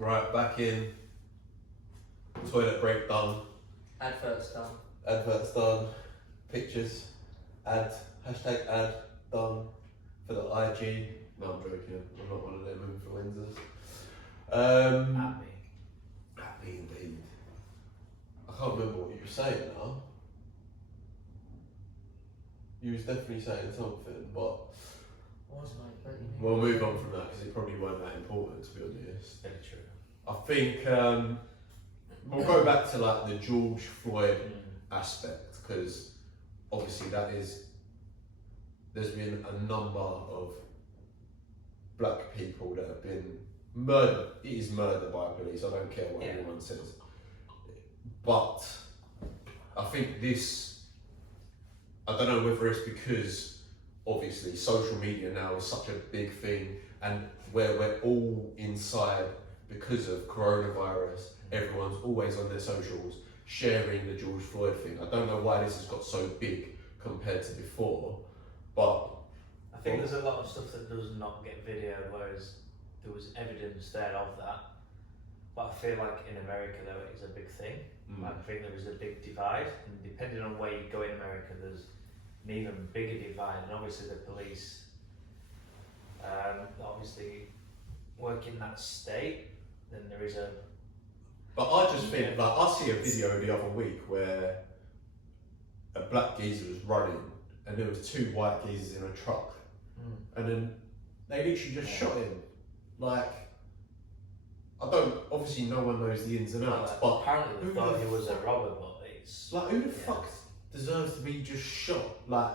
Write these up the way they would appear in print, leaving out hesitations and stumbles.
Right, back in. Toilet break done. Adverts done. Adverts done. Pictures. Ad. Hashtag ad done for the IG. No, I'm joking. I'm not one of them influencers. Happy indeed. I can't remember what you were saying now. You was definitely saying something, but we'll move on from that because it probably weren't that important, to be honest. Very true. I think we'll go back to like the George Floyd aspect, because obviously there's been a number of black people that have been murdered. It is murder by police. I don't care what anyone says, but I think I don't know whether it's because obviously social media now is such a big thing, and where we're all inside because of coronavirus, everyone's always on their socials sharing the George Floyd thing. I don't know why this has got so big compared to before, but I think there's a lot of stuff that does not get videoed, whereas there was evidence there of that. But I feel like in America though it is a big thing. I think there is a big divide, and depending on where you go in America, there's an even bigger divide. And obviously the police, obviously work in that state. Then there is a. But I just think, like, I see a video the other week where a black geezer was running, and there was two white geezers in a truck, and then they literally just shot him. Like, obviously no one knows the ins and outs, but apparently they thought he was a robber, but it's like, who the fuck deserves to be just shot? Like,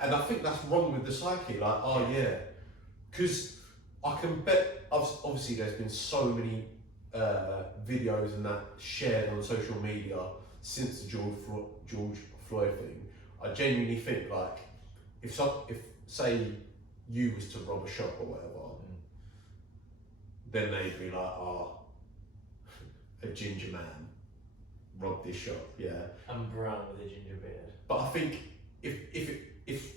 and I think that's wrong with the psyche. Like, because I can bet. Obviously, there's been so many videos and that shared on social media since the George Floyd thing. I genuinely think, like, if say you was to rob a shop or whatever, then they'd be like, a ginger man robbed this shop, I'm brown with a ginger beard. But I think if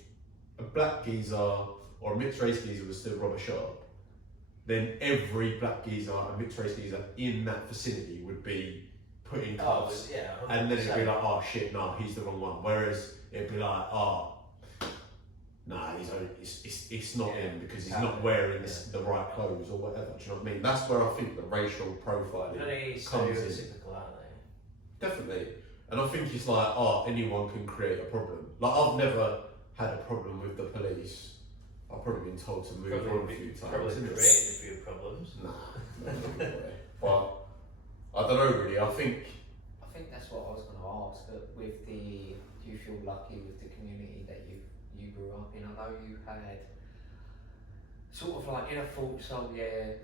a black geezer or a mixed race geezer was to rob a shop, then every black geezer and mixed race geezer in that vicinity would be put in cuffs. And then it'd be like, oh shit, no, he's the wrong one. Whereas it'd be like, nah, it's not him because he's not wearing the right clothes or whatever. Do you know what I mean? That's where I think the racial profiling comes in. Aren't they? Definitely. And I think it's like, anyone can create a problem. Like, I've never had a problem with the police. I've probably been told to move on a few times. Probably created a few problems. Nah, not really. But I don't know really. I think that's what I was going to ask. Do you feel lucky with the community that you grew up in? I know you had sort of like inner thoughts from year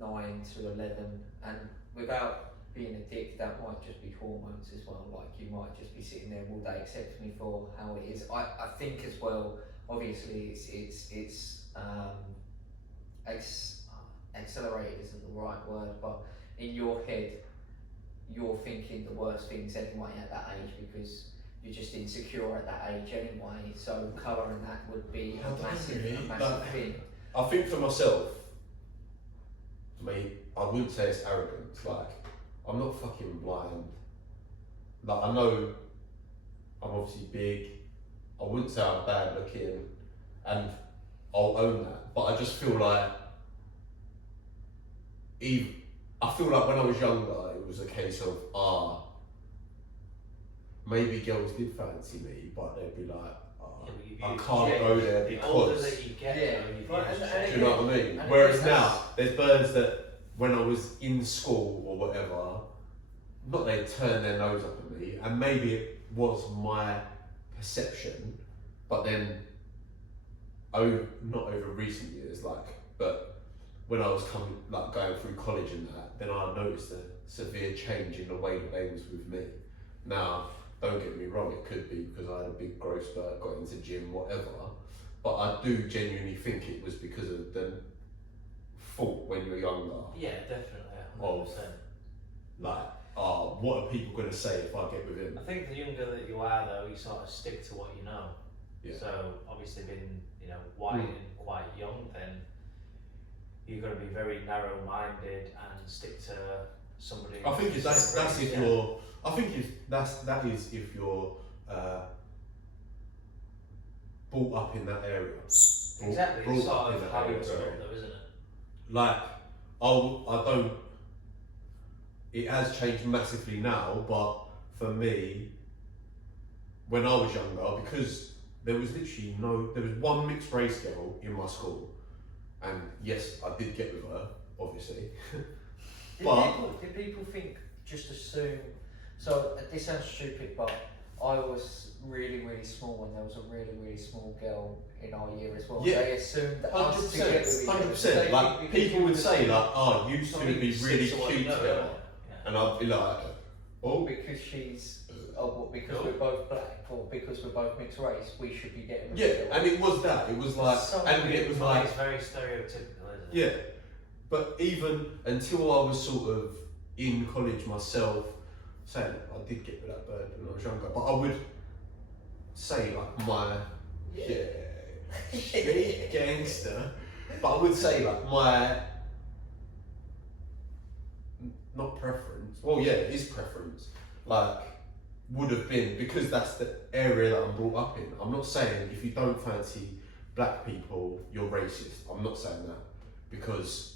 9 to 11, and without being a dick, that might just be hormones as well. Like, you might just be sitting there, will they accept me for how it is? I think as well. Obviously, it's accelerated isn't the right word, but in your head, you're thinking the worst things anyway at that age because you're just insecure at that age anyway. So colour and that would be a massive thing. I think for myself, I wouldn't say it's arrogance. Like, I'm not fucking blind. Like, I know I'm obviously big. I wouldn't say I'm bad looking, and I'll own that. But I just feel like, when I was younger, it was a case of maybe girls did fancy me, but they'd be like, I can't go there because. The older that you get, do you know what I mean? Whereas now, there's birds that when I was in school or whatever, not they turn their nose up at me, and maybe it was my perception, but then not over recent years, but when I was going through college and that, then I noticed a severe change in the way that they was with me. Now, don't get me wrong, it could be because I had a big growth spurt, got into gym, whatever, but I do genuinely think it was because of the thought when you're younger. Yeah, definitely, 100%. What are people going to say if I get with him? I think the younger that you are, though, you sort of stick to what you know. So obviously, being white and quite young, then you're going to be very narrow-minded and stick to somebody. I think that's if you're. I think that is if you're brought up in that area. Exactly. Brought It's up sort in of that how area, you're sorry. taught, though, isn't it? Like, I don't. It has changed massively now, but for me, when I was younger, because there was literally there was one mixed race girl in my school, and yes, I did get with her, obviously. Did people think, just assume, so this sounds stupid, but I was really, really small and there was a really, really small girl in our year as well. Yeah. They assumed that us to get with each other. 100%. Like, people would say, like, oh, you two would be really cute Yeah. together. And I'd be like, Or oh, because because we're both black, or because we're both mixed race, we should be getting with yeah, each other. and it was that. It was like, So and it was like, It's very stereotypical, isn't it? yeah. But even until I was sort of in college myself, saying I did get with that bird when I was younger, but I would say like my street gangster, but I would say like my not preference. Well, yeah, it is preference. Like would have been because that's the area that I'm brought up in. I'm not saying if you don't fancy black people, you're racist. I'm not saying that because.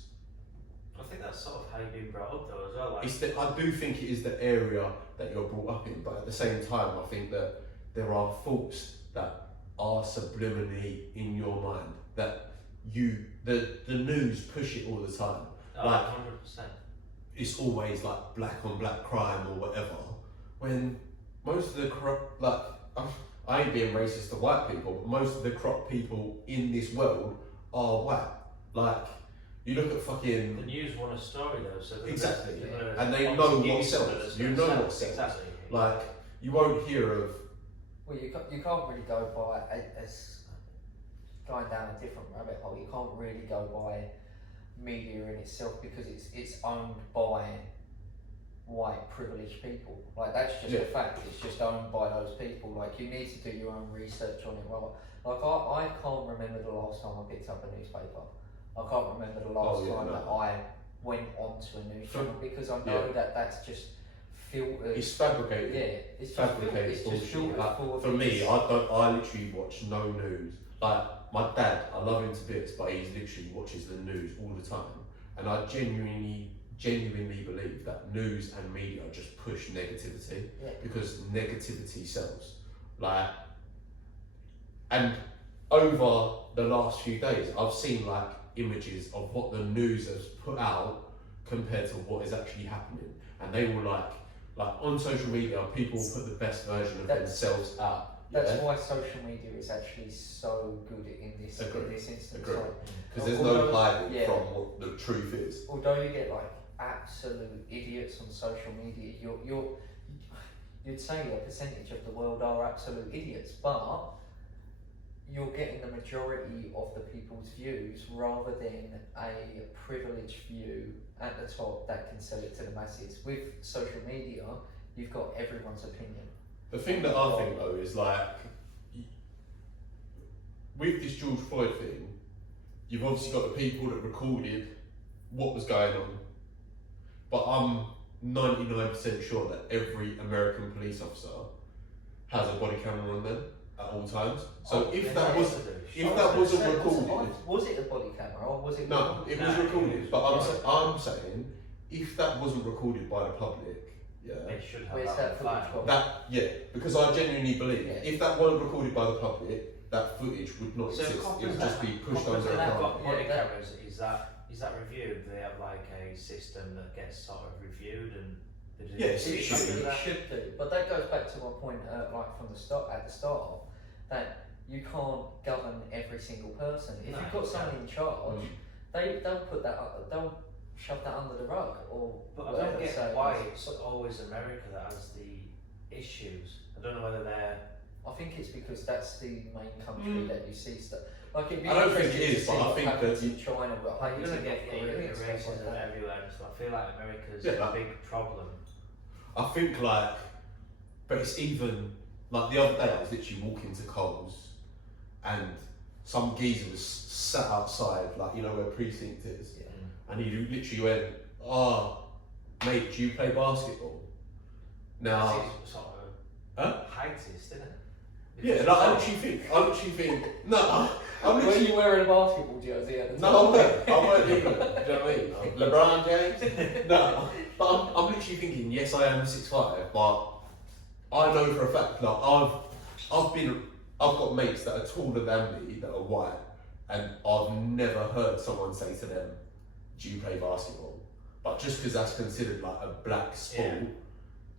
I think that's sort of how you've been brought up though as well. Like, I do think it is the area that you're brought up in, but at the same time, I think that there are thoughts that are subliminally in your mind that the news push it all the time. Like 100%. it's always like black on black crime or whatever. When most of the I ain't being racist to white people, but most of the corrupt people in this world are white. Like. You look at fucking. The news want a story though, so Exactly, they're and they gonna know give what you something sells. that's You gonna know sell. what sells. Exactly. Like you won't hear of. Well, you can't really go by as going down a different rabbit hole. You can't really go by media in itself because it's owned by white privileged people. Like that's just a fact. It's just owned by those people. Like you need to do your own research on it. Well, like I can't remember the last time I picked up a newspaper. I can't remember the last time that I went onto a news channel because I know that that's just filtered. It's fabricated. Yeah, it's Fabricated It's just bullshit. filtered Like, for these- me, I literally watch no news. Like my dad, I love him to bits, but he literally watches the news all the time, and I genuinely believe that news and media just push negativity because negativity sells. Like, and over the last few days, I've seen like images of what the news has put out compared to what is actually happening, and they will like on social media, people put the best version of themselves out. That's why social media is actually so good in this instance. Agreed. Like, Because there's no hiding yeah. from what the truth is. although you get like absolute idiots on social media, you'd say a percentage of the world are absolute idiots, but you're getting the majority of the people's views rather than a privileged view at the top that can sell it to the masses. With social media, you've got everyone's opinion. The thing that I think though is like, with this George Floyd thing, you've obviously got the people that recorded what was going on, but I'm 99% sure that every American police officer has a body camera on them at all times. So if that wasn't recorded, Was it a body camera or was it? no, it was recorded. But I'm saying, if that wasn't recorded by the public, They should have Where's that footage from? because I genuinely believe if that weren't recorded by the public, that footage would not So exist. It would just be pushed Coppers under a that have carpet. got body Yeah, that- cameras, is that reviewed? Do they have like a system that gets sort of reviewed and they do Yes, It it should, should. it should do, but that goes back to my point, like from the start, at the start, that you can't govern every single person. If No, you've got someone in charge, they'll put that up, they'll shove that under the rug, or But I whatever. don't get So why it's always America that has the issues. I don't know whether they're. I think it's because that's the main country that you see stuff. Like it'd be I don't think interesting it to is, see but I what think happens that in China, what You're happens gonna in get Korea and stuff like racism that. everywhere, and stuff. I feel like America's Yeah, a big problem. I think but it's even like the other day I was literally walking to Coles, and some geezer was sat outside, like, you know where precinct is, Yeah. and he literally went, "Oh, mate, do you play basketball?" Now, It's sort of huh? heightist, isn't it? Yeah, Because like, I literally think, no, I'm Were literally, you wearing a basketball jersey at the time? no, I weren't even, do you know what I mean? LeBron James? No, but I'm literally thinking, yes, I am 6'5", but I know for a fact, like, I've got mates that are taller than me, that are white, and I've never heard someone say to them, "Do you play basketball?" But just because that's considered like a black sport, Yeah.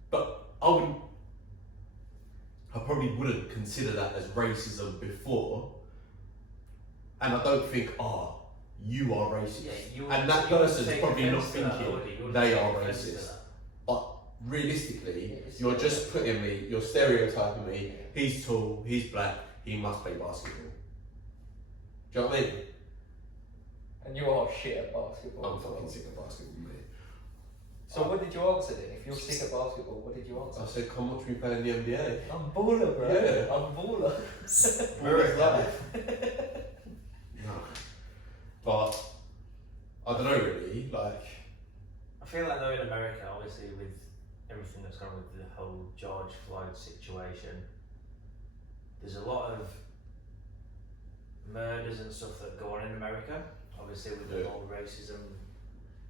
but I probably wouldn't consider that as racism before, and I don't think, "Oh, you are racist," Yeah, you and that you wouldn't person's take probably not offence to that, thinking would you? You wouldn't they take are offence to racist. that. But realistically, Yeah, it's you're not just that. putting me, you're stereotyping me. Yeah. He's tall, he's black, he must play basketball. Do you know what I mean? And you are shit at basketball. I'm fucking sick of basketball, mate. So what did you answer then? If you're sick at basketball, what did you answer? I said, come watch me play in the NBA. I'm baller, bro. Yeah. I'm baller. Where's that? No. But, I don't know really, like, I feel like though in America, obviously with everything that's gone with the whole George Floyd situation, there's a lot of murders and stuff that go on in America, obviously with the Yeah. whole racism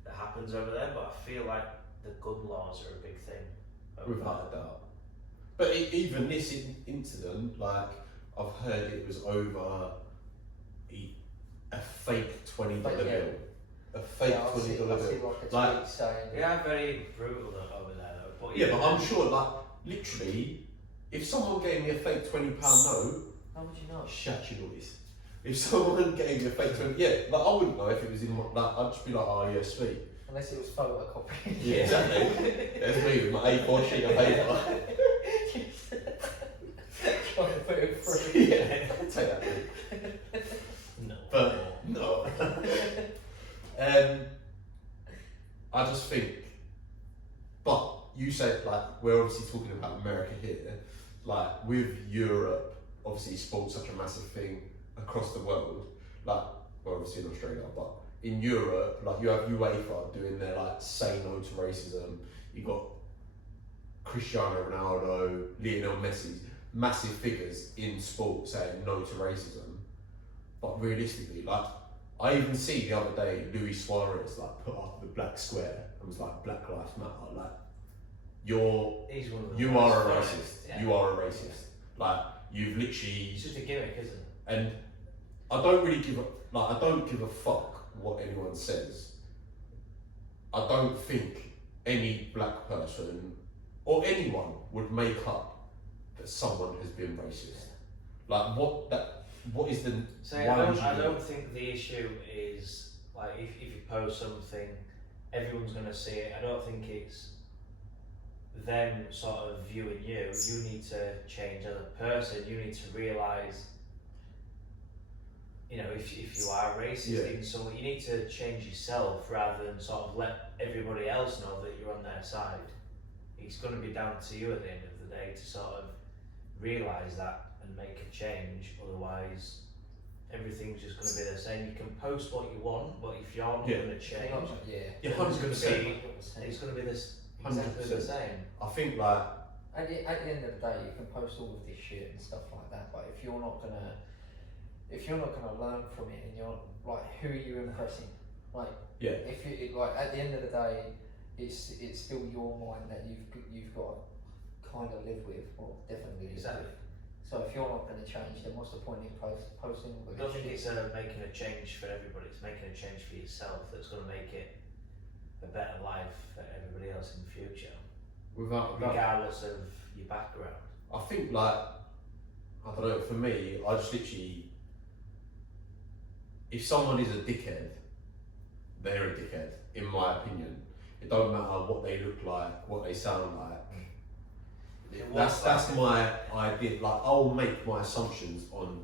that happens over there, but I feel like the gun laws are a big thing. over without a doubt. But even this incident, like, I've heard it was over a fake $20 But, yeah. bill. A fake Yeah, I see $20 like bill. a tweet Like, saying. They are very brutal over there though. But yeah, even but I'm then- sure, like, literally, if someone gave me a fake £20 note, How would you know? shut your noise. If someone gave me a fake 20, yeah, like, I wouldn't know if it was in my, like, I'd just be like, "Oh, yeah, sweet." Unless it was photocopied. Yeah, exactly. There's me with my A4 sheet of paper. Trying to put it through. Yeah, take that, mate. No. But, no. I just think, but you said, like, we're obviously talking about America here, like, with Europe, obviously sport's such a massive thing across the world, like, well, obviously in Australia, but in Europe, like, you have UEFA doing their, like, say no to racism, you got Cristiano Ronaldo, Lionel Messi, massive figures in sport saying no to racism, but realistically, like, I even see the other day Luis Suarez like put up the black square and was like, "Black Lives Matter." Like, He's one of the you worst are a players. racist. Yeah. You are a racist. Like, you've literally, It's just a gimmick, isn't it? and I don't really give a, like, I don't give a fuck what anyone says. I don't think any black person or anyone would make up that someone has been racist. Like, what is the, So why I would you do don't it? think the issue is like if you post something, everyone's gonna see it. I don't think it's them sort of viewing you. You need to change as a person. You need to realise, you know, if you are racist Yeah. in someone, you need to change yourself rather than sort of let everybody else know that you're on their side. It's going to be down to you at the end of the day to sort of realise that and make a change. Otherwise, everything's just going to be the same. You can post what you want, but if you're not Yeah. going to change, Yeah. Yeah, it's 100%. going to be this exactly the 100%. same. I think, like, At the end of the day, you can post all of this shit and stuff like that, but if you're not gonna learn from it, and you're like, who are you impressing? Like, yeah, if you like, at the end of the day, it's still your mind that you've got to kind of live with, or definitely live Exactly. with. So if you're not going to change, then what's the point in posting all I of don't this think shit? it's making a change for everybody. It's making a change for yourself that's going to make it a better life for everybody else in the future, without a doubt. regardless of your background. I think, like, I don't know, for me, I just literally, if someone is a dickhead, they're a dickhead, in my opinion. It don't matter what they look like, what they sound like. That's my idea. Like, I'll make my assumptions on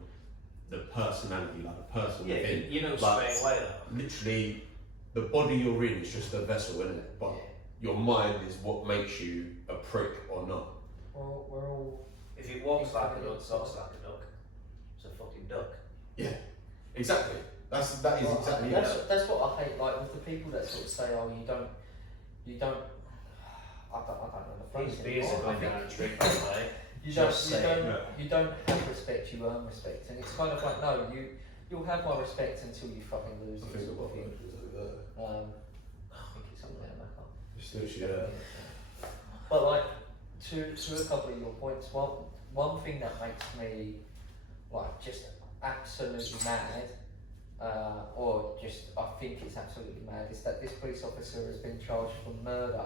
the personality, like the person Yeah, within. you know Like, straight away though. literally, the body you're in is just a vessel, isn't it? But your mind is what makes you a prick or not. Well, we're all If it walks like a duck, talks like a duck, it's a fucking duck. Yeah, exactly. That is exactly That's what I hate. Like with the people that sort of say, "Oh, you don't." I don't know the phrase These beers anymore. are going down a trick, aren't they? You don't have respect. You earn respect, and it's kind of like no, you'll have my respect until you fucking lose it. Sort of thing. I think it's something like that. It's literally, But like to a couple of your points, one thing that makes me like just absolutely mad, or just I think it's absolutely mad, is that this police officer has been charged for murder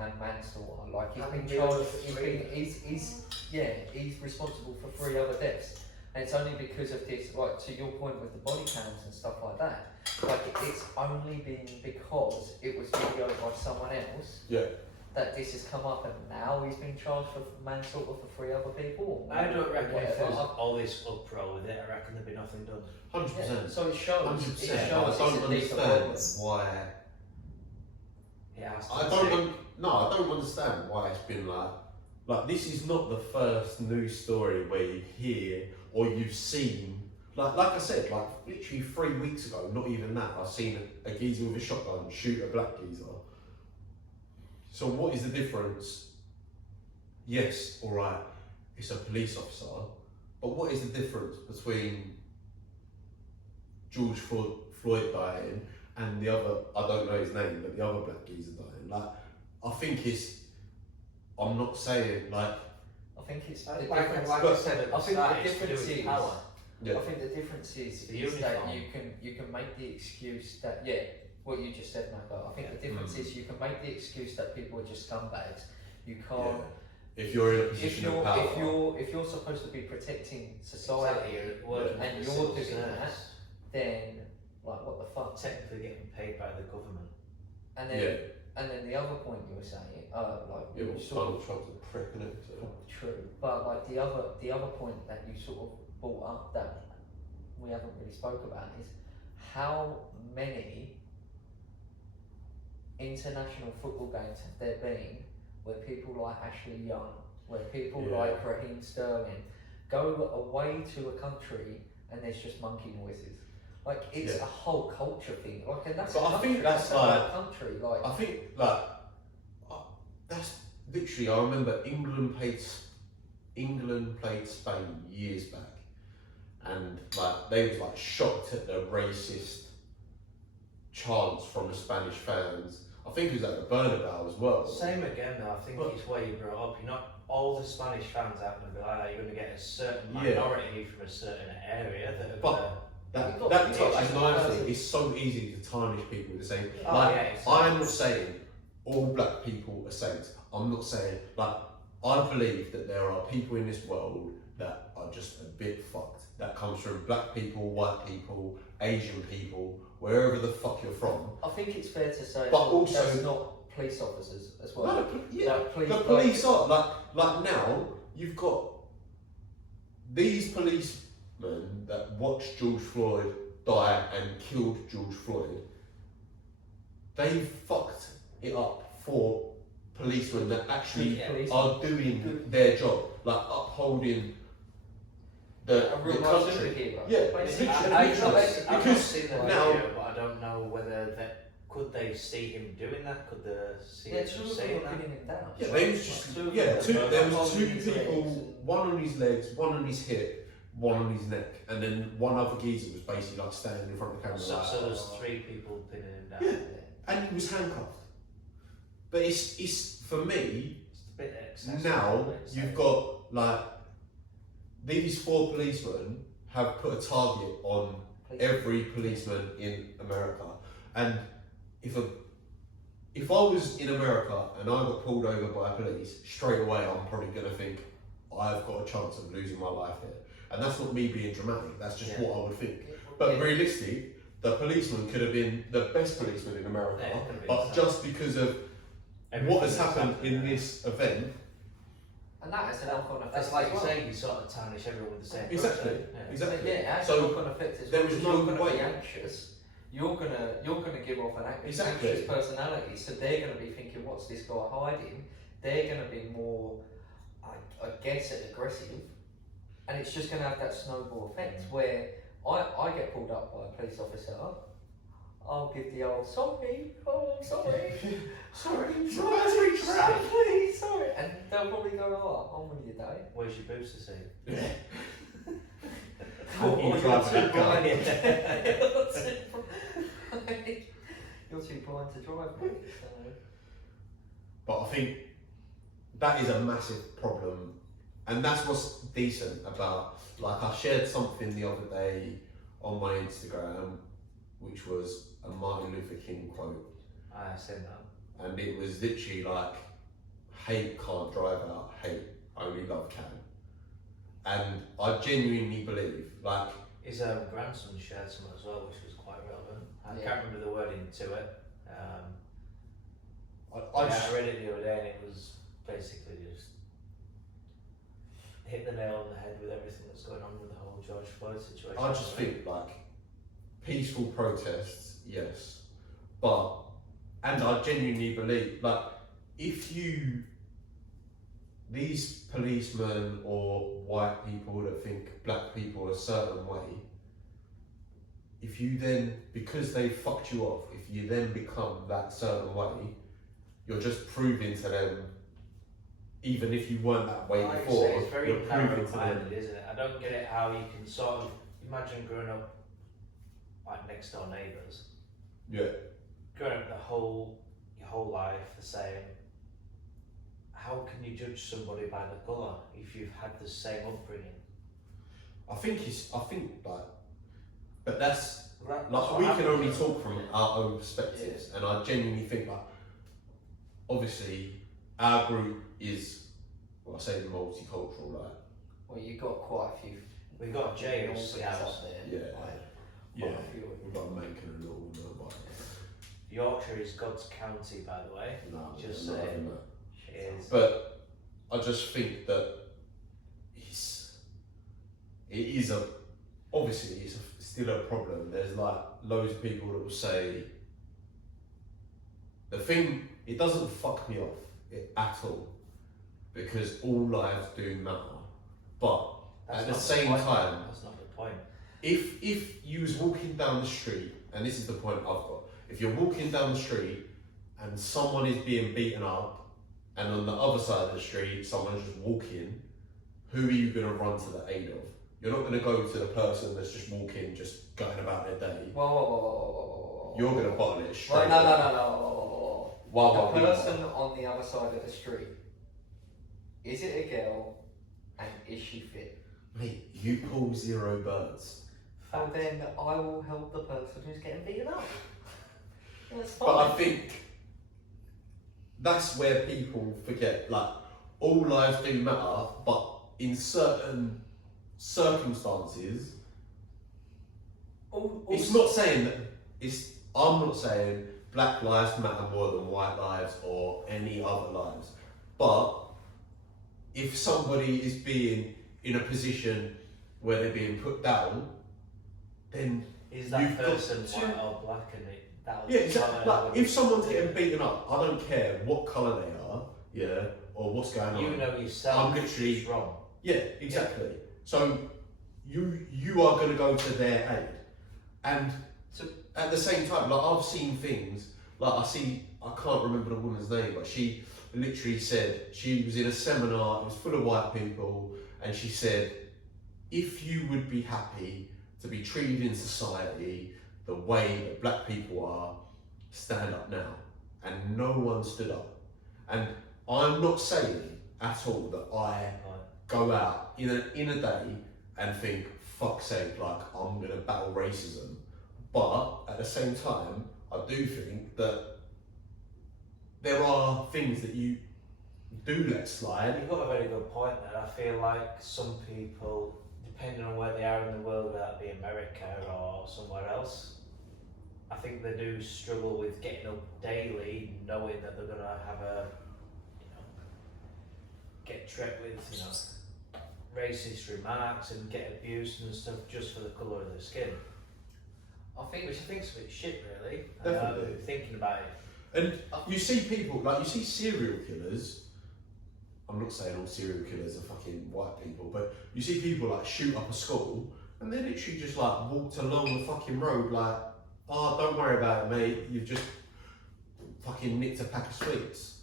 and manslaughter. Like he's responsible for 3 other deaths, and it's only because of this. Like to your point with the body cams and stuff like that. Like it's only been because it was videoed by someone else. Yeah. That this has come up, and now he's been charged for manslaughter for 3 other people. I don't reckon if whatever. there's all this uproar with it, I reckon there'd be nothing done. 100%. Yeah, so it shows. 100%. It But I shows don't it's a deeper understand problem. why. Yeah, I don't understand why it's been like this is not the first news story where you hear or you've seen like I said, like literally 3 weeks ago, not even that, I've seen a geezer with a shotgun shoot a black geezer. So what is the difference? Yes, alright, it's a police officer, but what is the difference between George Floyd dying and the other, I don't know his name, but the other black geezer dying? Like, I think I'm not saying like. I think it's the Like difference. I said at I the think start, the it's to do difference with is. power. Yeah. I think the difference is The that uniform. you can make the excuse that what you just said, Macca. I think the difference is you can make the excuse that people are just scumbags. You can't. Yeah. If you're in a position of power. If you're supposed to be protecting society and you're doing that, then like what the fuck? Technically getting paid by the government. And then and then the other point you were saying, Yeah, well, Donald Trump's a prick, isn't it? So. true, but like the other point that you sort of brought up that we haven't really spoke about is how many international football games have there been where people like Ashley Young, where people like Raheem Sterling go away to a country and there's just monkey noises. Like it's a whole culture thing. Like, and that's. But I think that's like country. Like I think like that's literally. I remember England played Spain years back, and like they was like shocked at the racist chants from the Spanish fans. I think it was at the Bernabeu as well. Same again though, I think it's where you grow up. You're not all the Spanish fans out going to be like that. You're going to get a certain minority from a certain area that are going to. That touches nicely. It's so easy to tarnish people with the same. Exactly. I'm not saying all black people are saints. I'm not saying I believe that there are people in this world that are just a bit fucked. That comes from black people, white people, Asian people, wherever the fuck you're from. I think it's fair to say, but also that's not police officers as well. No, the police are like now you've got these policemen that watched George Floyd die and killed George Floyd. They fucked it up for policemen that actually are doing their job, like upholding the country. Yeah, I've not seen the now, video, but I don't know whether could they see him doing that? Could they see him saying that? Him down. Yeah, there was two people, one on his legs, one on his hip, one on his neck, and then one other geezer was basically like standing in front of the camera. So there's 3 people pinning him down. Yeah, and he was handcuffed. But it's for me. It's a bit excessive. Now you've got like these 4 policemen have put a target on every policeman in America, and if I was in America and I got pulled over by police, straight away I'm probably gonna think I've got a chance of losing my life here. And that's not me being dramatic, that's just what I would think. But realistically, the policeman could have been the best policeman in America, but just because of what has happened in this event. And that has an knock-on effect. That's like you're saying, you sort of tarnish everyone with the same. Exactly. Yeah, it has So a knock-on effect as there well. was You're no going to way. be anxious. You're gonna give off an anxious Exactly. personality. So they're going to be thinking, "What's this guy hiding?" They're going to be more, I guess, aggressive, and it's just going to have that snowball effect where I get pulled up by a police officer. I'll give the old sorry, oh I'm sorry, sorry, please, sorry, and they'll probably go, oh, I'm with you, Dave. Where's your booster seat? You drive that car. You're too blind to drive, mate. So. But I think that is a massive problem, and that's what's decent about. Like I shared something the other day on my Instagram, which was a Martin Luther King quote, I seen that. and it was literally like, "Hate can't drive out hate, only love can." And I genuinely believe, like, His grandson shared something as well, which was quite relevant. I Yeah. can't remember the wording to it. I I just, read it the other day, and it was basically just hit the nail on the head with everything that's going on with the whole George Floyd situation. I just think like peaceful protests, yes, but and I genuinely believe like if you these policemen or white people that think black people a certain way, if you then because they fucked you off, if you then become that certain way, you're just proving to them. Even if you weren't that way Like I before, say, it's very you're proving to them. narrow-minded, isn't it? I don't get it how you can sort of imagine growing up like next door neighbours. Yeah. Growing up your whole life the same. How can you judge somebody by the colour if you've had the same upbringing? I think but that's That's like what we can happens, only isn't it? talk from our own perspectives, and I genuinely think like, obviously, our group is, well, I say multicultural, like, Well, you've got quite a few. We've got jails, up house. there. Yeah. Like, yeah, quite a few. we've got a Mankin and all that, Yorkshire is God's county, by the way. but no, Just I'm not saying. having that. It is. But I just think that obviously still a problem. There's like loads of people that will say it doesn't fuck me off at all because all lives do matter. But That's at the not same point. time, That's not the point. if you was walking down the street, and this is the point I've got, if you're walking down the street and someone is being beaten up, and on the other side of the street someone's just walking, who are you going to run to the aid of? You're not going to go to the person that's just walking, just going about their day. Whoa. You're going to bottle it straight. Right, no. Whoa, The person on the other side of the street, is it a girl and is she fit? Mate, you pull 0 birds. Well, then I will help the person who's getting beaten up. That's fine. But I think that's where people forget, like, all lives do matter, but in certain circumstances, it's not saying that I'm not saying black lives matter more than white lives or any other lives, but if somebody is being in a position where they're being put down, then Is that you've got person to- white or black? And that yeah, exactly. Like, if someone's getting beaten up, I don't care what colour they are, yeah, or what's going on. you know yourself, I'm literally- it's wrong. Yeah, exactly. So you are going to go to their aid, and So- at the same time, like I've seen things like I can't remember the woman's name, but she literally said she was in a seminar. It was full of white people, and she said, if you would be happy to be treated in society the way that black people are, stand up now. And no one stood up. And I'm not saying at all that I go out in a day and think, fuck's sake, like I'm gonna battle racism. But at the same time, I do think that there are things that you do let slide. You've got a very good point there. I feel like some people, depending on where they are in the world, whether that be America or somewhere else, I think they do struggle with getting up daily, knowing that they're gonna have get treated with, racist remarks and get abused and stuff just for the colour of their skin. Which I think's a bit shit, really. Definitely. Thinking about it. And you see people, like you see serial killers. I'm not saying all serial killers are fucking white people, but you see people like shoot up a school and they literally just like walked along the fucking road like, oh, don't worry about it, mate. You've just fucking nicked a pack of sweets.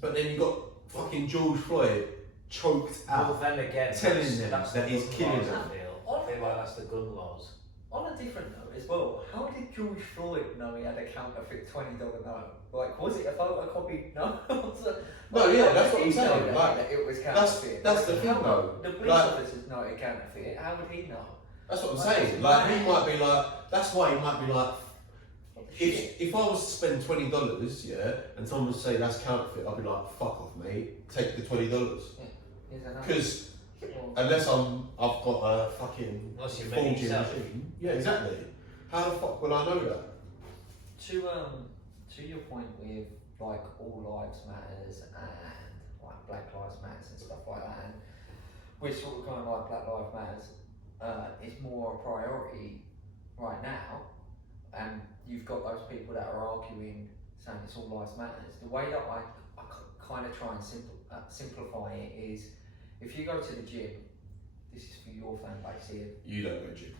But then you got fucking George Floyd choked Well, out, then again, telling that's, them that's that the he's gun killing laws, them. I feel like that's the gun laws. On a different note as well, how did George Floyd know he had a counterfeit $20 note? Like, was it a photocopy note? No, yeah, how that's did what I'm he know saying. Like, that it was counterfeit. that's the Like, thing how- though. The police Like- officers know it counterfeit. How would he know? That's what I'm Like, saying. it's Like he mad. might be like, that's why he might be like, Shit. if I was to spend $20, yeah, and someone would say that's counterfeit, I'd be like, fuck off, mate. Take the $20. Here's another. Because Well, unless I've got a fucking Unless you make it forging yourself. machine. Yeah, exactly. How the fuck will I know that? to your point with like all lives matters and like Black Lives Matters and stuff like that, and we're sort of kind of like Black Lives Matters is more a priority right now, and you've got those people that are arguing saying it's all lives matters. The way that I kind of try and simplify it is, if you go to the gym, this is for your fan base here. You don't go gym.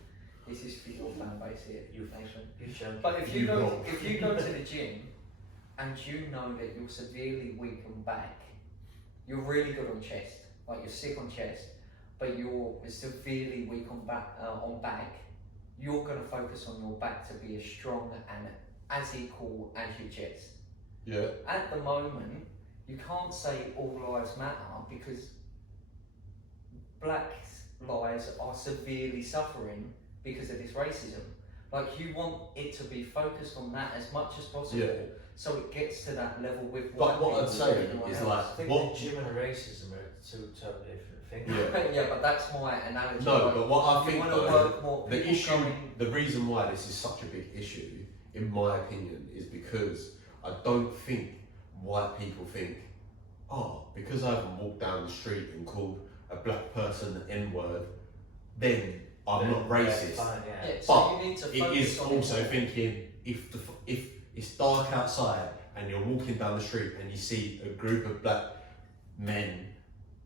This is for your fan base here. Nathan. You should. But if You you go rock. if you go to the gym and you know that you're severely weak on back, you're really good on chest, like you're sick on chest, but you're severely weak on back, you're going to focus on your back to be as strong and as equal as your chest. Yeah. At the moment, you can't say all lives matter because black lives are severely suffering because of this racism. Like, you want it to be focused on that as much as possible, Yeah. so it gets to that level with But white what I'd people say and everyone is else. like, I think what? the gym and racism are two totally different things. Yeah. Yeah, but that's my analogy. No, like, but what I you think want to though, work more. the people issue, going- the reason why this is such a big issue, in my opinion, is because I don't think white people think, oh, because I haven't walked down the street and called a black person the N-word, then I'm not racist. Fine, yeah. Yeah, so But you need to it focus is on also it. thinking, if it's dark outside and you're walking down the street and you see a group of black men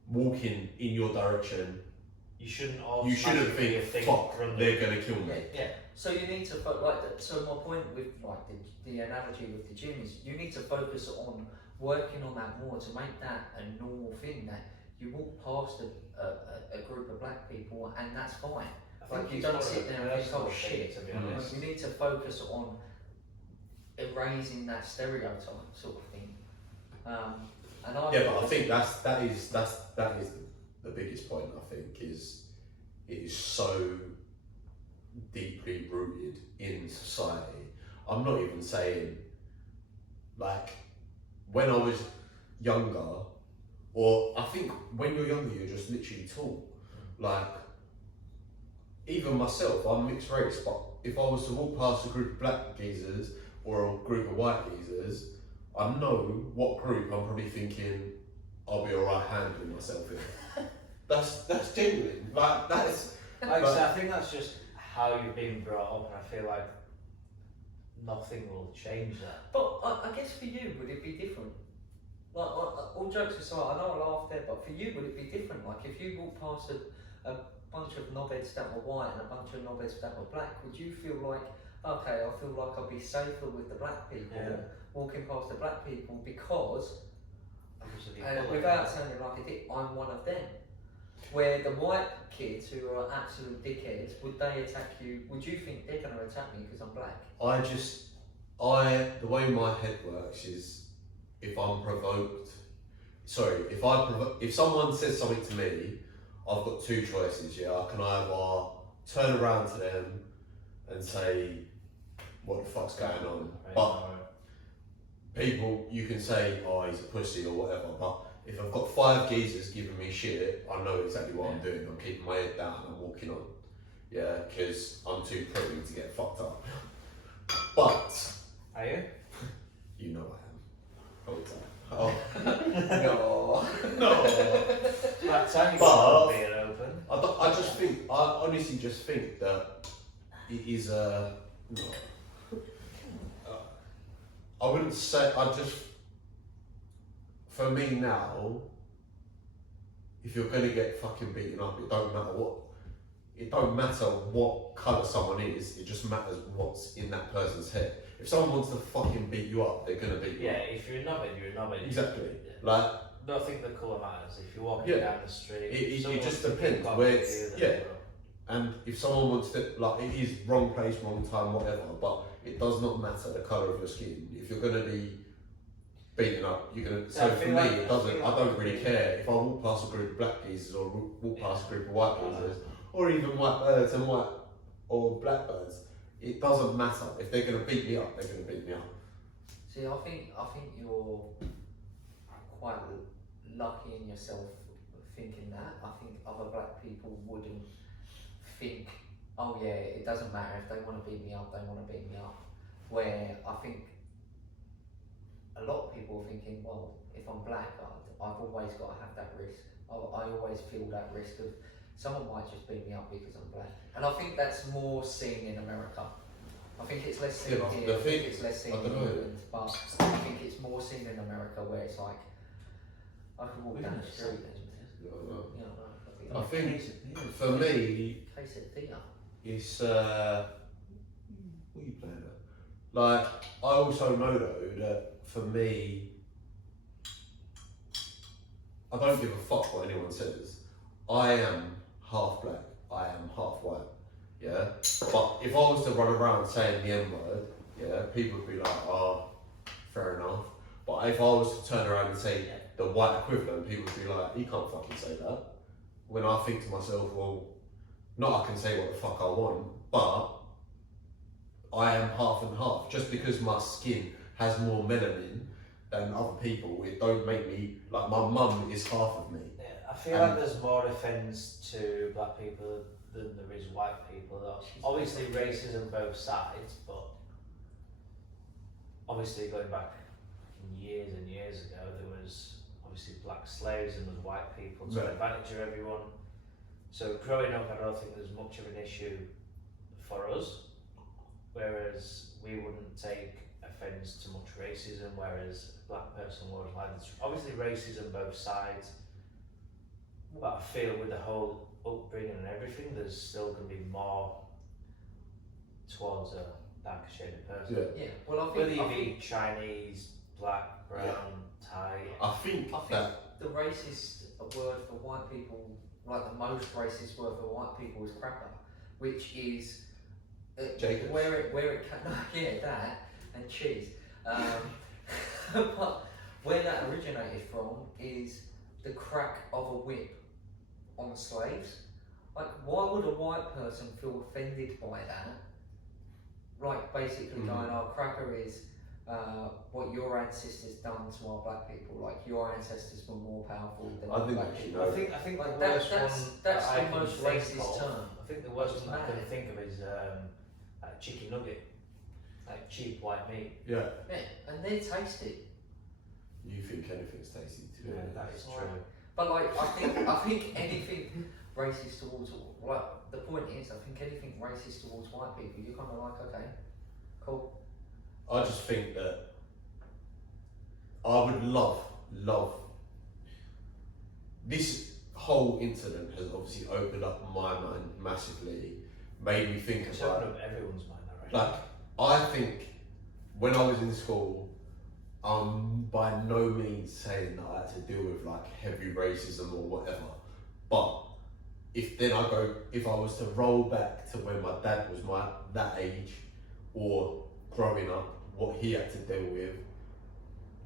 walking in your direction, You shouldn't you shouldn't automatically think, fuck, from they're gonna kill me. Yeah. So you need to so my point with like the analogy with the gym is you need to focus on working on that more to make that a normal thing, that you walk past a group of black people and that's fine. I think Like, you it's don't more of sit a there and think, personal oh thing, shit. to be Mm. honest. You need to focus on erasing that stereotype sort of thing. And Yeah, but I think that is the biggest point. I think is it is so deeply rooted in society. I'm not even saying like when I was younger, or I think when you're younger, you're just literally tall. Like even myself, I'm mixed race, but if I was to walk past a group of black geezers or a group of white geezers, I know what group I'm probably thinking I'll be alright handling myself in. That's genuine. Like that's Like I said, I think that's just how you've been brought up, and I feel like nothing will change that. But I guess for you, would it be different? Like, all jokes aside, I know I laughed there, but for you, would it be different? Like, if you walked past a bunch of knobheads that were white and a bunch of knobheads that were black, would you feel like, okay, I feel like I'll be safer with the black people walking past the black people because, Because of the equality. without sounding like a dick, I'm one of them. Where the white kids who are absolute dickheads, would they attack you? Would you think they're going to attack me because I'm black? the way my head works is if I'm provoked, if someone says something to me, I've got two choices, yeah. I can either turn around to them and say, what the fuck's going on? But people, you can say, oh, he's a pussy or whatever, but if I've got 5 geezers giving me shit, I know exactly what I'm doing. I'm keeping my head down and I'm walking on. Yeah, because I'm too pretty to get fucked up. But, Are you? you know I am. Whole time. Oh, No. no. That time you But- got the beer open. I honestly just think that it is I wouldn't say, for me now, if you're gonna get fucking beaten up, it don't matter it don't matter what colour someone is, it just matters what's in that person's head. If someone wants to fucking beat you up, they're gonna beat you Yeah, up. if you're a knobhead, you're a knobhead. Exactly. Yeah. Like, I don't think the colour matters. If you're walking Yeah. down the street, it someone just wants to depends pick up where with it's, you, then yeah. bro. And if someone wants to, like, it is wrong place, wrong time, whatever, but it does not matter the colour of your skin. If you're gonna be beaten up, you're gonna. So I for feel me, like- it I doesn't. feel I like- don't really care if I walk past a group of black geezers or walk past a group of white geezers, or even white birds and white or black birds. It doesn't matter. If they're gonna beat me up, they're gonna beat me up. See, I think you're quite lucky in yourself thinking that. I think other black people wouldn't think, oh yeah, it doesn't matter if they want to beat me up, they want to beat me up. Where I think a lot of people are thinking, well, if I'm black, I've always got to have that risk. I always feel that risk of someone might just beat me up because I'm black. And I think that's more seen in America. I think it's less seen Yeah, but here, the I think thing- it's less seen I in don't know. England, but I think it's more seen in America where it's like, I can walk down the street and, you know, I like, think for me, quesadilla. it's what are you playing at? Like, I also know though that for me, I don't give a fuck what anyone says. I am half black, I am half white, yeah? But if I was to run around saying the N-word, yeah, people would be like, oh, fair enough. But if I was to turn around and say the white equivalent, people would be like, you can't fucking say that. When I think to myself, well, not I can say what the fuck I want, but I am half and half. Just because my skin has more melanin than other people, it don't make me, like my mum is half of me. Yeah, I feel like there's more offence to black people than there is white people. Obviously, racism both sides, but obviously going back years and years ago, there was obviously black slaves and there's white people took Right. advantage of everyone. So growing up, I don't think there's much of an issue for us, whereas we wouldn't take offence to much racism, whereas a black person would. Like, there's obviously racism both sides, but I feel with the whole upbringing and everything, there's still going to be more towards a darker shaded person. Yeah. Yeah, well I Whether think, you I think be Chinese, black, brown, Thai. I think that, the racist word for white people, like the most racist word for white people is cracker, which is Jacobs. where it yeah, that and cheese. But where that originated from is the crack of a whip on slaves. Like, why would a white person feel offended by that? Like, basically going, oh, cracker is what your ancestors done to our black people. Like, your ancestors were more powerful than I think black we should people. know. I think Like, the worst that's one that's that I the can most think racist of, term. I think the worst It's one I can mad. think of is like chicken nugget, like cheap white meat. yeah, Yeah, and they're tasty. you think anything's tasty to me. That is Right. true. But like, I think anything racist towards, like, the point is, I think anything racist towards white people, you're kind of like, okay, cool. I just think that I would love this whole incident has obviously opened up my mind massively, made me think It's about opened up everyone's mind, I reckon. like I think when I was in school, by no means saying that I had to deal with like heavy racism or whatever, but if I was to roll back to when my dad was that age or growing up, what he had to deal with,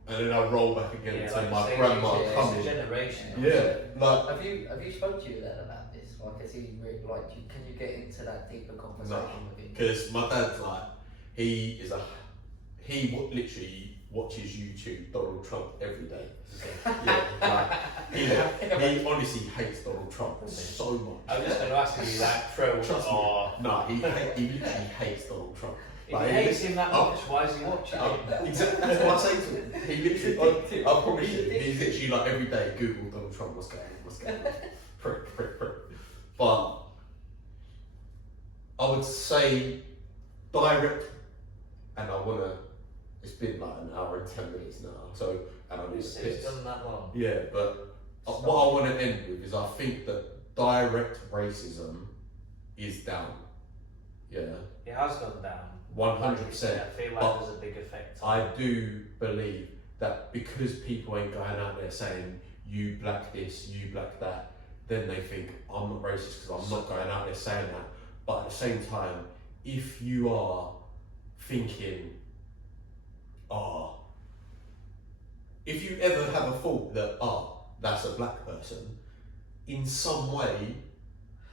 and then I roll back again Yeah, to like my you say, grandma it's coming. a generation. Yeah, like Have you spoke to your dad about this? Like, is he like, can you get into that deeper conversation with him? because my dad's like he literally watches YouTube Donald Trump every day. Yeah, like, he honestly hates Donald Trump so much. I was just going to ask if you like pro Trust me. or No, he literally hates Donald Trump. if Like, he hates him that much, why is he watching it? Exactly, that's what I say to him. He literally, I promise you, he's literally like every day Google Donald Trump, what's going on. Prick. But I would say direct, and it's been like an hour and 10 minutes now, so, and I need It's to piss. done that long. Yeah, but what I want to end with is I think that direct racism is down. Yeah, It has gone down. 100%. I feel like But there's a big effect. I do believe that because people ain't going out there saying you black this, you black that, then they think I'm not racist because I'm not going out there saying that. But at the same time, if you are thinking, if you ever have a thought that, that's a black person, in some way,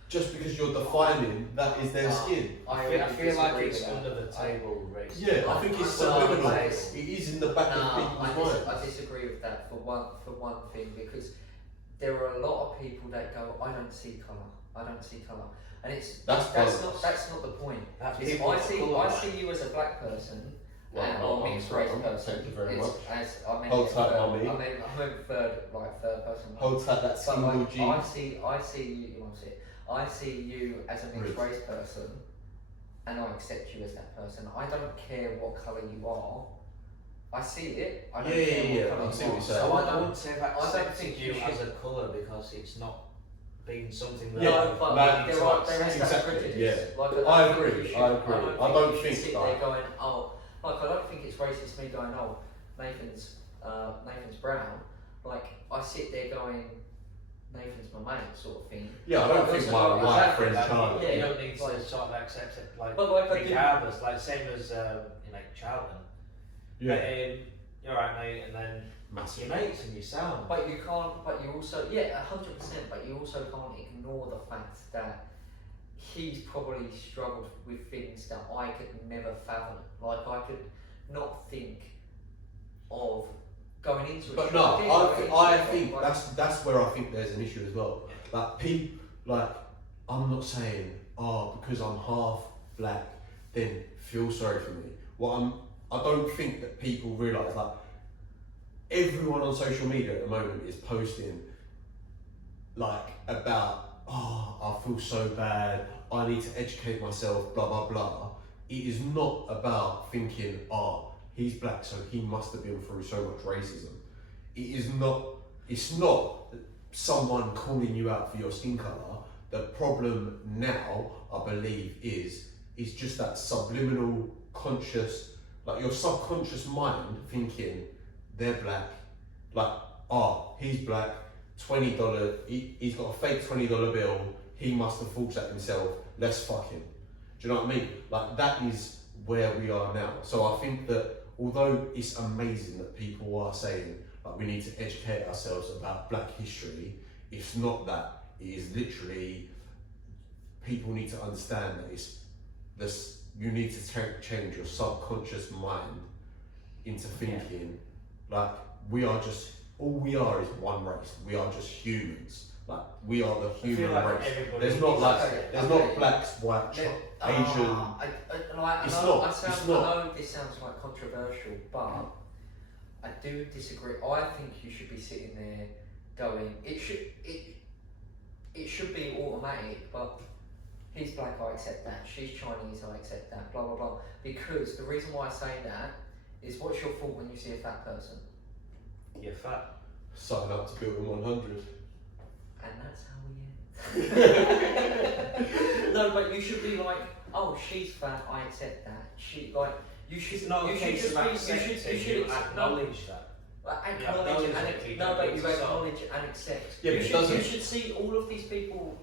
just because you're defining that is their skin. I feel like it's under the table race. Yeah, I think it's subliminal. It is in the back of people's minds. I disagree with that for one thing, because there are a lot of people that go, I don't see colour, and that's not the point. It's, I see you as a black person. Or mixed race person. Thank you very much. As I meant, Hold tight, mommy. I meant third person. Hold tight that single G. I see you. I see you as a mixed race person, and I accept you as that person. I don't care what colour you are. I see it. I don't care what colour I see you what are. you're saying. So I wouldn't say that I don't think you you as should- a colour because it's not been something that. No, but like, there is that exactly, prejudice. yeah. Like, I don't think agree, you should- I agree. I don't you should think sit that- there going, I don't think it's racist me going, Nathan's brown. Like, I sit there going, Nathan's my mate, sort of thing. Yeah, I don't think my white Exactly. friend's Charlie. You Yeah. don't need to Like- sort of accept it, like, But like I do- regardless, like same as in like Charlton. Yeah, You're right, mate, and then massive. your mates and your sound. But you can't. But you also, 100%. But you also can't ignore the fact that he's probably struggled with things that I could never fathom. Like, I could not think of going into it. But no, I think that's where I think there's an issue as well. Like people, like I'm not saying, because I'm half black, then feel sorry for me. I don't think that people realise, like, everyone on social media at the moment is posting like about, I feel so bad, I need to educate myself, blah blah blah. It is not about thinking, he's black so he must have been through so much racism. It's not someone calling you out for your skin colour. The problem now, I believe, is just that subliminal conscious, like your subconscious mind thinking they're black, like, he's black, $20, he's got a fake $20 bill, he must have thought that himself, let's fuck him. Do you know what I mean? Like, that is where we are now. So I think that although it's amazing that people are saying, like, we need to educate ourselves about black history, it's not that. It is literally, people need to understand that it's this. You need to change your subconscious mind into thinking, like, all we are is one race. We are just humans. Like, we are the human like race. everybody There's not is not blacks, white, Asian. I It's know this sounds like controversial, but I do disagree. I think you should be sitting there going, it should be automatic, but he's black, I accept that. She's Chinese, I accept that. Blah blah blah. Because the reason why I say that is, what's your thought when you see a fat person? You're fat. Sign up to Building 100. And that's how we end. No, but you should be like, she's fat, I accept that. You should It's not a case just of be, accepting, you should acknowledge that. Acknowledge you acknowledge and accept. Yeah, but you should see all of these people,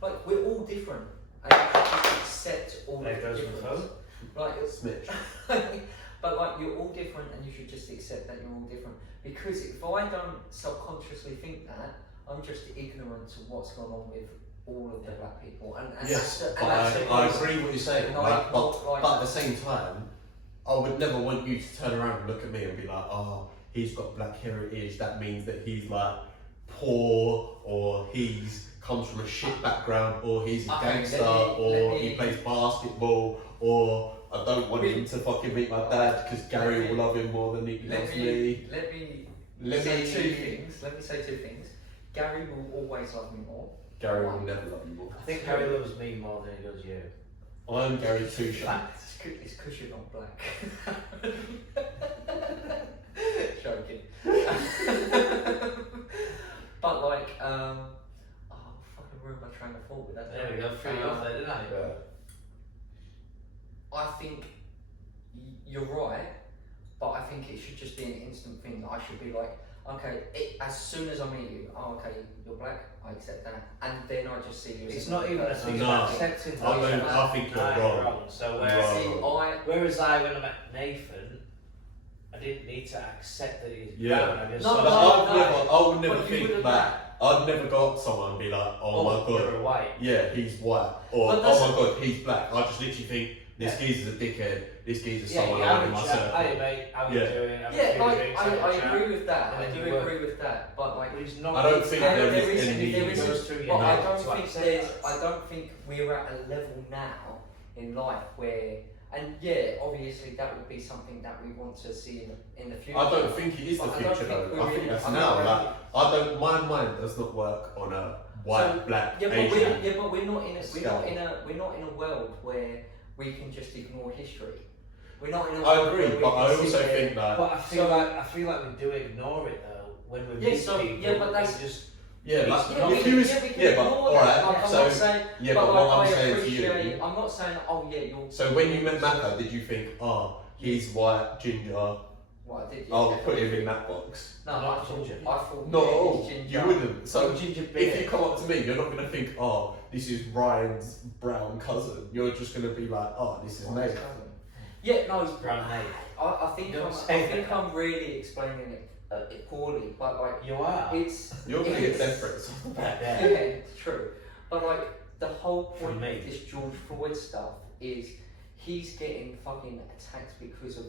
like, we're all different, and you should just accept all There of the goes my difference. phone. Like, Smith. but like, you're all different, and you should just accept that you're all different. Because if I don't subconsciously think that, I'm just ignorant to what's going on with all of the black people. And Yes, that's but I agree what you're saying. And Right? But at the same time, I would never want you to turn around and look at me and be like, he's got black heritage, that means that he's like poor, or he's comes from a shit background, or he's a gangster, or he plays basketball, or I don't want him to fucking meet my dad because Gary will love him more than he loves me. Let me say two things. Gary will always love me more. Gary will never love you more. I think Harry loves me more than he does you. I'm Gary too, Shaq. It's because you're not black. Joking. But like, fucking ruined my train of thought with that. There we go, threw you off there, didn't I? you're right, but I think it should just be an instant thing that I should be like, okay, as soon as I meet you, oh, okay, you're black, I accept that, and then I just see you as It's another not even a person. thing No. of accepting I think you're wrong. So Wrong. whereas I, when I met Nathan, I didn't need to accept that he's Yeah. brown. I just No, saw But no, I would never But you think would've that. I'd never go up to someone and be like, oh my god, you're white. yeah, he's white, or But that's- oh my god, he's black. I just literally think this geezer's a dickhead. This geezer's someone I want in my circle. Hey mate, how you Yeah. doing? Have a Yeah, few like, drinks, I have a chat. agree with that, I And do then you agree with that, but like, But he's not. I don't think there there is isn't- any. there isn't- goes through but your I head don't to think accept there's, that. I don't think we're at a level now in life where, and yeah, obviously that would be something that we want to see in the future. I don't think it is the But I don't future think though. we're I think in- that's I now. don't Like, I don't. My mind does not work on a white, So, black, Yeah, but Asian. we're not in a scale. we're not in a world where we can just ignore history. We're not in a I world agree, where we but can I sit also there- think that. But I feel So- like we do ignore it though when we Yeah, meet so- people. yeah, but that's- we just Yeah, like, Yeah, if we, you was, yeah, we can yeah, but ignore that. alright. Like, I'm So not saying, yeah, but but like, what I'm I saying to appreciate. you. I'm not saying, oh yeah, you're. So when you met Maka, did you think, oh, he's white, ginger? Well, I did. Yeah, I'll definitely. put him in that box. No, Not I thought. ginger. I thought. Not yeah, at all. he's ginger. You wouldn't. So ginger if you come up to me, you're not gonna think, oh, this is Ryan's brown cousin. You're just gonna be like, oh, this is Nate. Yeah, no, brown name. I think Don't I'm, say I think that. I'm really explaining it poorly, but like You are. it's. You're being it's- desperate. Yeah, Yeah. it's true. But like the whole For point me. of this George Floyd stuff is he's getting fucking attacked because of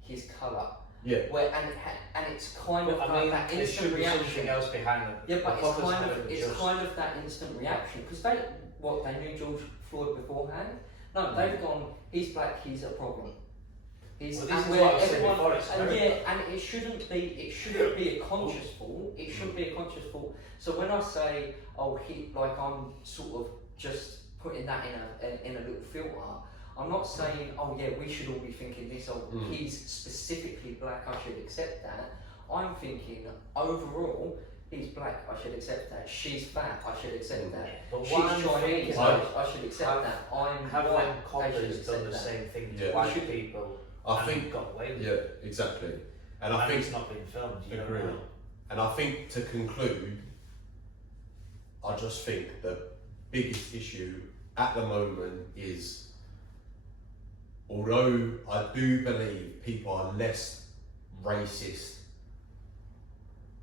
his colour. Yeah. Where and it's kind of But I like mean, that there instant should be reaction. something else behind it. Yeah, but The it's coppers kind haven't of it's just- kind of that instant reaction because they knew George Floyd beforehand. No, they've gone. He's black. He's a problem. He's Well, this and is where what I said everyone before, it's and very- yeah, and it shouldn't be a conscious fault. It shouldn't be a conscious fault. So when I say I'm sort of just putting that in a little filter. I'm not saying, oh yeah, we should all be thinking this, or he's specifically black, I should accept that. I'm thinking, overall, he's black, I should accept that. She's fat, I should accept that. But She's what I'm Chinese, thinking I should accept that. I'm have white, them I should coppers accept done the that. same thing to Yeah. white We should- people I and think. got away with Yeah, it. exactly. And And I think it's not being filmed. You don't Agree. know. And I think to conclude, I just think the biggest issue at the moment is, although I do believe people are less racist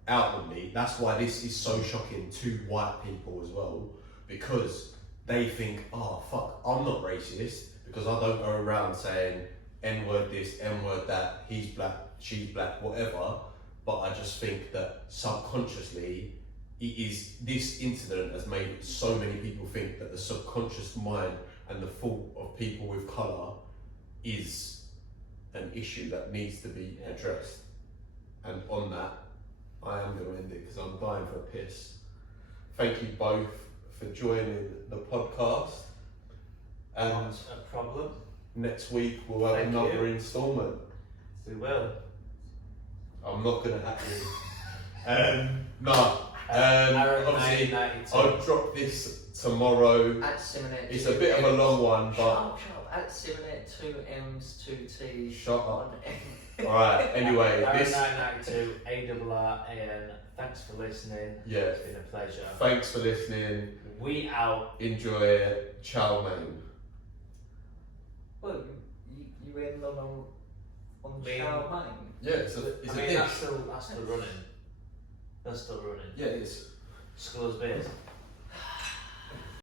outwardly, that's why this is so shocking to white people as well, because they think, oh fuck, I'm not racist because I don't go around saying N-word this, N-word that, he's black, she's black, whatever. But I just think that subconsciously, this incident has made so many people think that the subconscious mind and the fault of people with colour is an issue that needs to be addressed. And on that, I am going to end it because I'm dying for a piss. Thank you both for joining the podcast. And Not a problem. next week we'll have Thank another you. instalment. We will. I'm not going to have you. No. Aaron Obviously, 992. I'll drop this tomorrow. At Simonet. It's a bit of a long one, but Shut up. At Simonet, 2 M's, 2 T's. Shut up. 1 M. alright, anyway, Aaron this, 992 ARRAN. Thanks for listening. yeah, It's been a pleasure. thanks for listening. We out. Enjoy it. Ciao, man. Well, you end on Me- Chow Mein. Yeah, it's a I mean, dish. that's still running. That's still running. Yeah, it's. Skulls beers.